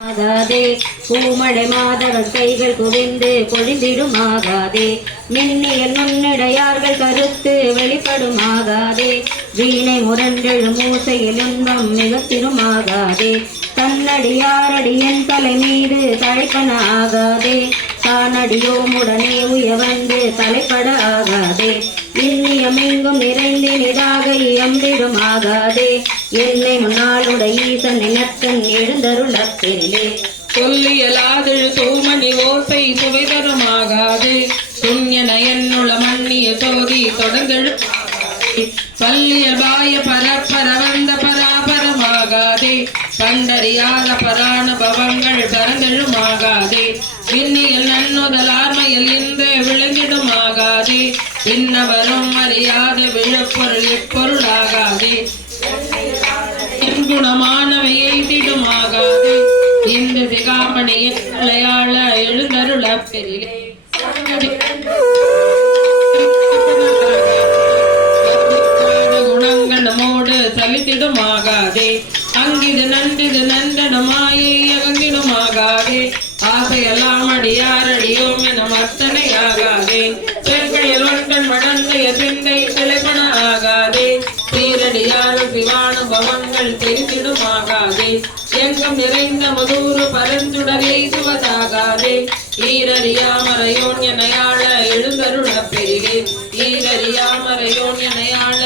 ஆகாதே பூமழை மாதவன் கைகள் குவிந்து பொழிந்திடுமாகாதே மின்னிய நுண்ணிடையார்கள் கருத்து வெளிப்படுமாகாதே வீணை முரண்டெழும் மூசையில் இன்பம் மிகத்திருமாகாதே தன்னடியாரடியன் தலை மீது தலைப்பன ஆகாதே தானடியோமுடனே உயவந்து தலைப்பட ஆகாதே இன்னியமெங்கும் நிறைந்தினிதாக இயம்பிடுமாகாதே என்னை முன்னாளுடைய ஈசன் நினத்தன் எழுந்தருளப்பெரிலே சொல்லியலாதெழு தூமணி ஓசை சுவைதருமாகாதே துண்யன என்னுள மன்னிய சோதி தொடர்ந்தெழு பல்லியல் பாய பரப்பர வந்த பராபரமாகாதே கண்டறியாத பரானுபவங்கள் பரந்தெழுமாகாதே விண்ணியல் நன்னுதலார்மையில் இந்த விளங்கிடுமாகாதே இன்னவரும் அறியாத விழுப்பொருள் இப்பொருளாகாதே குணமானவை எய்திடுமாகாதே இந்த சிகாமணியின் விளையாள எழுந்தருள பெரிலே குணங்கணமோடு சலித்திடுமாகாதே அங்கிது நன்றிது நந்தனமாயை அகங்கிடுமாகாதே ஆசையெல்லாம் அடியாரடியோம் என மத்தனையாகாதே பெண்களில் ஒன்றன் மடந்தைய சிந்தை சிலைப்பன ஆகாதே சீரடியாறு சிவானுபவங்கள் தெரிந்திடுமாகாதே எங்கும் நிறைந்த மதூறு பரந்துடர் எய்துவதாகாதே ஈரறியாமறையோன் எனையாள எழுந்தருள பெரிலே ஈரறியாமறையோன் எனையாள